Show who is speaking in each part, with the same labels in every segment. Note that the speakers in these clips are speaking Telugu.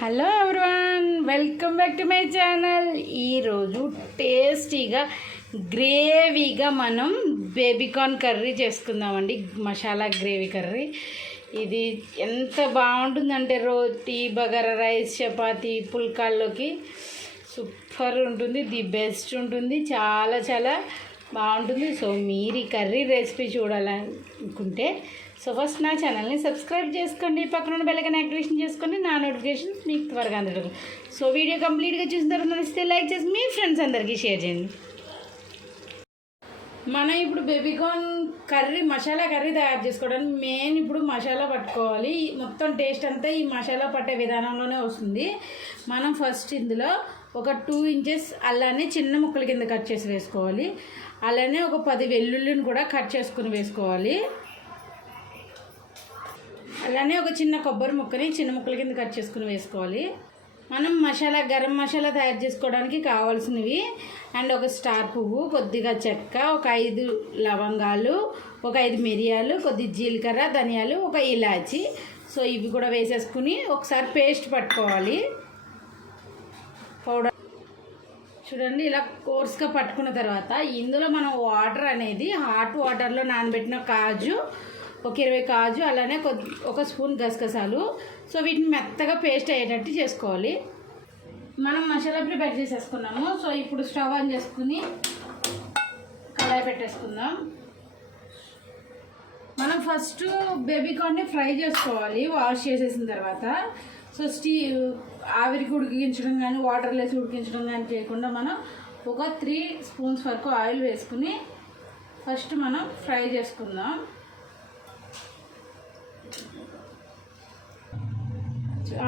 Speaker 1: Hello everyone welcome back to my channel. ఈరోజు టేస్టీగా గ్రేవీగా మనం బేబీకార్న్ కర్రీ చేసుకుందామండి. Masala gravy curry. ఇది ఎంత బాగుంటుందంటే రోటీ బగారా రైస్ చపాతి పుల్కాల్లోకి సూపర్ ఉంటుంది. ది బెస్ట్ ఉంటుంది. చాలా చాలా బాగుంటుంది. సో మీరు ఈ కర్రీ రెసిపీ చూడాలనుకుంటే సో ఫస్ట్ నా ఛానల్ని సబ్స్క్రైబ్ చేసుకోండి. పక్కన ఉన్న బెల్లకన్ యాక్టివేషన్ చేసుకోండి. నా నోటిఫికేషన్స్ మీకు త్వరగా అందడం సో వీడియో కంప్లీట్గా చూసిన తర్వాత నచ్చితే లైక్ చేసి మీ ఫ్రెండ్స్ అందరికీ షేర్ చేయండి. మనం ఇప్పుడు బేబీకార్న్ కర్రీ మసాలా కర్రీ తయారు చేసుకోవడానికి మెయిన్ ఇప్పుడు మసాలా పట్టుకోవాలి. మొత్తం టేస్ట్ అంతా ఈ మసాలా పట్టే విధానంలోనే వస్తుంది. మనం ఫస్ట్ ఇందులో ఒక టూ ఇంచెస్ అలానే చిన్న ముక్కల కింద కట్ చేసి వేసుకోవాలి. అలానే ఒక పది వెల్లుల్లిని కూడా కట్ చేసుకుని వేసుకోవాలి. అలానే ఒక చిన్న కొబ్బరి ముక్కని చిన్న ముక్కల కింద కట్ చేసుకుని వేసుకోవాలి. మనం మసాలా గరం మసాలా తయారు చేసుకోవడానికి కావాల్సినవి. అండ్ ఒక స్టార్ పువ్వు కొద్దిగా చెక్క ఒక ఐదు లవంగాలు ఒక ఐదు మిరియాలు కొద్ది జీలకర్ర ధనియాలు ఒక ఇలాచి. సో ఇవి కూడా వేసేసుకుని ఒకసారి పేస్ట్ పట్టుకోవాలి. పౌడర్ చూడండి ఇలా కోర్స్గా పట్టుకున్న తర్వాత ఇందులో మనం వాటర్ అనేది హాట్ వాటర్లో నానబెట్టిన కాజు ఒక ఇరవై కాజు అలానే కొద్ది ఒక స్పూన్ గసగసాలు. సో వీటిని మెత్తగా పేస్ట్ అయ్యేటట్టు చేసుకోవాలి. మనం మసాలా ప్రిపేర్ చేసేసుకున్నాము. సో ఇప్పుడు స్టవ్ ఆన్ చేసుకుని కళాయి పెట్టేసుకుందాం. మనం ఫస్ట్ బేబీ కార్న్ని ఫ్రై చేసుకోవాలి. వాష్ చేసేసిన తర్వాత. సో స్టీ ఆవిరికి ఉడికించడం కానీ వాటర్ లేసి ఉడికించడం కానీ చేయకుండా మనం ఒక త్రీ స్పూన్స్ వరకు ఆయిల్ వేసుకుని ఫస్ట్ మనం ఫ్రై చేసుకుందాం.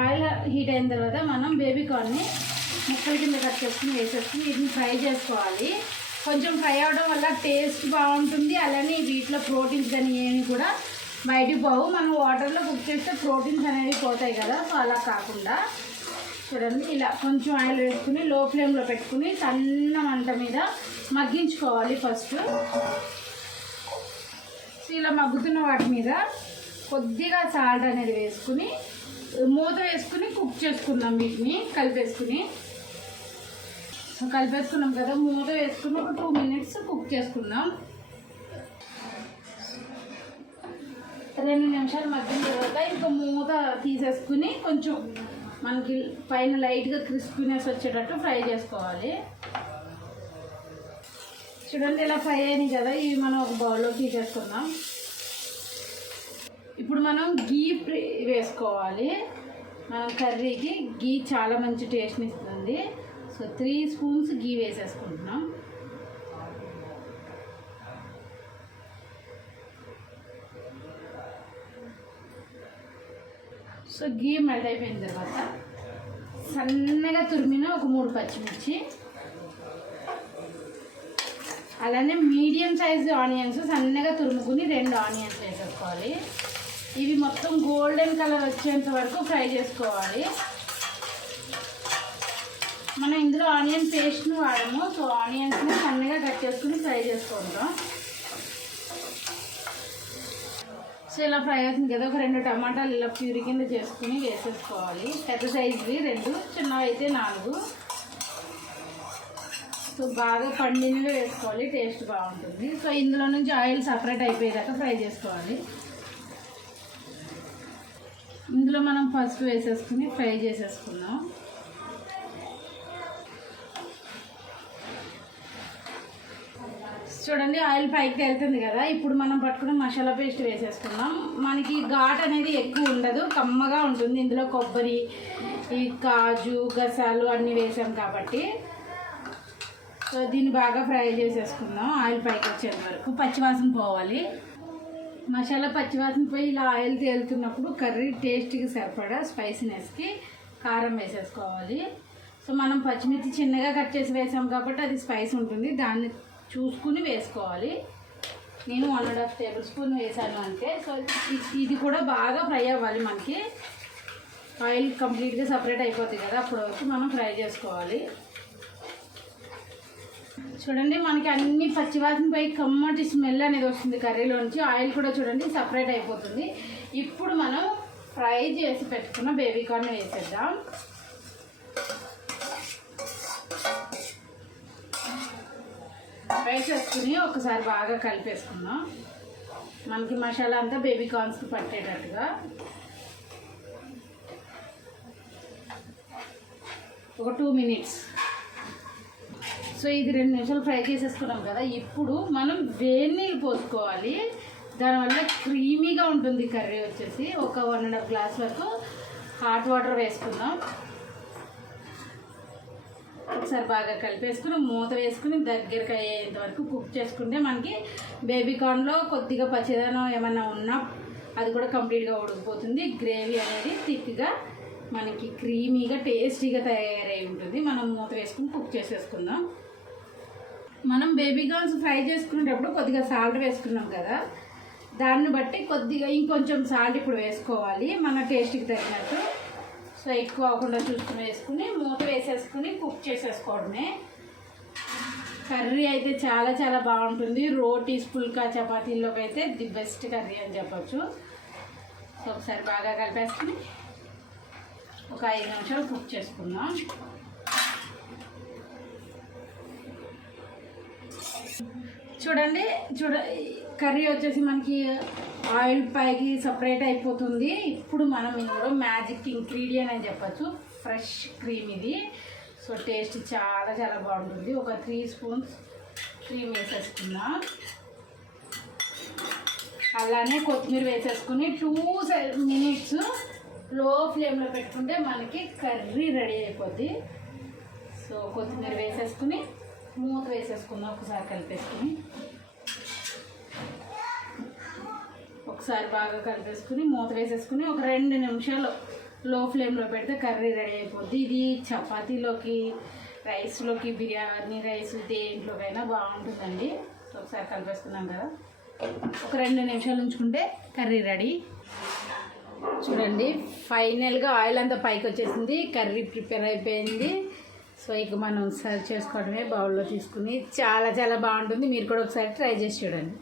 Speaker 1: ఆయిల్ హీట్ అయిన తర్వాత మనం బేబీ కార్న్ని ముక్కల కింద కట్ చేసుకుని వేసేసుకుని వీటిని ఫ్రై చేసుకోవాలి. కొంచెం ఫ్రై అవడం వల్ల టేస్ట్ బాగుంటుంది. అలానే వీటిలో ప్రోటీన్స్ కానీ ఏమి కూడా బయటికి పోవు. మనం వాటర్లో కుక్ చేస్తే ప్రోటీన్స్ అనేవి పోతాయి కదా. సో అలా కాకుండా చూడండి ఇలా కొంచెం ఆయిల్ వేసుకుని లో ఫ్లేమ్లో పెట్టుకుని సన్న మంట మీద మగ్గించుకోవాలి ఫస్ట్ సో ఇలా మగ్గుతున్న వాటి మీద కొద్దిగా సాల్ట్ అనేది వేసుకుని మూత వేసుకుని కుక్ చేసుకుందాం వీటిని కలిపేసుకుని. సో కలిపేసుకున్నాం కదా మూత వేసుకుని ఒక టూ మినిట్స్ కుక్ చేసుకుందాం. రెండు నిమిషాలు మగ్గిన తర్వాత ఇంకా మూత తీసేసుకుని కొంచెం మనకి పైన లైట్గా క్రిస్పీనెస్ వచ్చేటట్టు ఫ్రై చేసుకోవాలి. చూడండి ఇలా ఫ్రై అయినాయి కదా ఇవి మనం ఒక బౌల్లో తీసేసుకుందాం. ఇప్పుడు మనం గీ ప్రి- వేసుకోవాలి. మనం కర్రీకి గీ చాలా మంచి టేస్ట్ని ఇస్తుంది. సో త్రీ స్పూన్స్ గీ వేసేసుకుంటున్నాం. సో గీ మెల్ట్ అయిపోయిన తర్వాత సన్నగా తురిమిన ఒక మూడు పచ్చిమిర్చి. అలానే మీడియం సైజు ఆనియన్స్ సన్నగా తురుముకుని రెండు ఆనియన్స్ వేసేసుకోవాలి. ఇవి మొత్తం గోల్డెన్ కలర్ వచ్చేంత వరకు ఫ్రై చేసుకోవాలి. మనం ఇందులో ఆనియన్ పేస్ట్ను వాడము. సో ఆనియన్స్ని సన్నగా కట్ చేసుకుని ఫ్రై చేసుకుంటాం. సో ఇలా ఫ్రై అవుతుంది కదా. ఒక రెండు టమాటాలు ఇలా ప్యూరి కింద చేసుకుని వేసేసుకోవాలి. పెద్ద సైజువి రెండు చిన్నవి అయితే నాలుగు. సో బాగా పండినవి వేసుకోవాలి. టేస్ట్ బాగుంటుంది. సో ఇందులో నుంచి ఆయిల్ సపరేట్ అయిపోయేదాకా ఫ్రై చేసుకోవాలి. ఇందులో మనం ఫస్ట్ వేసేసుకుని ఫ్రై చేసేసుకుందాం. చూడండి ఆయిల్ పైకి వెళ్తుంది కదా ఇప్పుడు మనం పట్టుకున్న మసాలా పేస్ట్ వేసేసుకుందాం. మనకి ఘాట్ అనేది ఎక్కువ ఉండదు కమ్మగా ఉంటుంది. ఇందులో కొబ్బరి ఈ కాజు గసాలు అన్నీ వేసాం కాబట్టి. సో దీన్ని బాగా ఫ్రై చేసేసుకుందాం ఆయిల్ పైకి వచ్చేంత వరకు. పచ్చివాసన పోవాలి. మసాలా పచ్చివాసన పోయి ఇలా ఆయిల్ తేలుతున్నప్పుడు కర్రీ టేస్ట్కి సరిపడా స్పైసీనెస్కి కారం వేసేసుకోవాలి. సో మనం పచ్చిమిర్చి చిన్నగా కట్ చేసి వేసాం కాబట్టి అది స్పైస్ ఉంటుంది. దాన్ని చూసుకుని వేసుకోవాలి. నేను one and half tablespoon వేసాను అంటే సో ఇది కూడా బాగా ఫ్రై అవ్వాలి మనకి. ఆయిల్ కంప్లీట్గా సపరేట్ అయిపోతుంది కదా అప్పటి వరకు మనం ఫ్రై చేసుకోవాలి. చూడండి మనకి అన్ని పచ్చివాసన పై కమ్మటి స్మెల్ అనేది వస్తుంది కర్రీలోంచి. ఆయిల్ కూడా చూడండి సపరేట్ అయిపోతుంది. ఇప్పుడు మనం ఫ్రై చేసి పెట్టుకున్న బేబీ కార్న్ వేసేద్దాం. వేసేసుకుని ఒకసారి బాగా కలిపేసుకుందాం. మనకి మసాలా అంతా బేబీ కార్న్స్కి పట్టేటట్టుగా. ఒక టూ మినిట్స్ సో ఇది రెండు నిమిషాలు ఫ్రై చేసేసుకున్నాం కదా. ఇప్పుడు మనం వేడినీళ్ళు పోసుకోవాలి. దానివల్ల క్రీమీగా ఉంటుంది కర్రీ వచ్చేసి. ఒక వన్ అండ్ హాఫ్ గ్లాస్ వరకు హాట్ వాటర్ వేసుకుందాం. ఒకసారి బాగా కలిపేసుకుని మూత వేసుకుని దగ్గరికి అయ్యేంత వరకు కుక్ చేసుకుంటే మనకి బేబీ కార్న్లో కొద్దిగా పచ్చిదనం ఏమన్నా ఉన్నా అది కూడా కంప్లీట్గా ఉడికిపోతుంది. గ్రేవీ అనేది థిక్గా మనకి క్రీమీగా టేస్టీగా తయారై ఉంటుంది. మనం మూత వేసుకుని కుక్ చేసేసుకుందాం. మనం బేబీ కార్న్స్ ఫ్రై చేసుకునేటప్పుడు కొద్దిగా సాల్ట్ వేసుకున్నాం కదా. దాన్ని బట్టి కొద్దిగా ఇంకొంచెం సాల్ట్ ఇప్పుడు వేసుకోవాలి మన టేస్ట్కి తగినట్టు. సో ఎక్కువ అవ్వకుండా చూసుకుని వేసుకుని మూత వేసేసుకుని కుక్ చేసేసుకోవడమే. కర్రీ అయితే చాలా చాలా బాగుంటుంది. రోటీస్ పుల్కా చపాతీల్లోకి అయితే ది బెస్ట్ కర్రీ అని చెప్పొచ్చు. సో ఒకసారి బాగా కలిపేసుకుని ఒక ఐదు నిమిషాలు కుక్ చేసుకుందాం. చూడండి చూడ కర్రీ వచ్చేసి మనకి ఆయిల్ పైకి సపరేట్ అయిపోతుంది. ఇప్పుడు మనం ఇందులో మ్యాజిక్ ఇంగ్రీడియంట్ అని చెప్పచ్చు. ఫ్రెష్ క్రీమ్ ఇది. సో టేస్ట్ చాలా చాలా బాగుంటుంది. ఒక త్రీ స్పూన్స్ క్రీమ్ వేసేసుకున్నా అలానే కొత్తిమీర వేసేసుకుని టూ మినిట్స్లో ఫ్లేమ్లో పెట్టుకుంటే మనకి కర్రీ రెడీ అయిపోద్ది. సో కొత్తిమీర వేసేసుకుని మూత వేసేసుకుందాం ఒకసారి కలిపేసుకుని ఒకసారి బాగా కలిపేసుకుని మూత వేసేసుకుని ఒక రెండు నిమిషాలు లో ఫ్లేమ్లో పెడితే కర్రీ రెడీ అయిపోద్ది ఇది చపాతీలోకి రైస్లోకి బిర్యానీ రైస్ దేంట్లోకైనా బాగుంటుందండి ఒకసారి కలిపేసుకున్నాం కదా ఒక రెండు నిమిషాలు ఉంచుకుంటే కర్రీ రెడీ చూడండి ఫైనల్గా ఆయిల్ అంతా పైకి వచ్చేసింది కర్రీ ప్రిపేర్ అయిపోయింది సో ఇక మనం సర్వ్ చేసుకోవడమే బౌల్లో తీసుకుని చాలా చాలా బాగుంటుంది. మీరు కూడా ఒకసారి ట్రై చేసి చూడండి.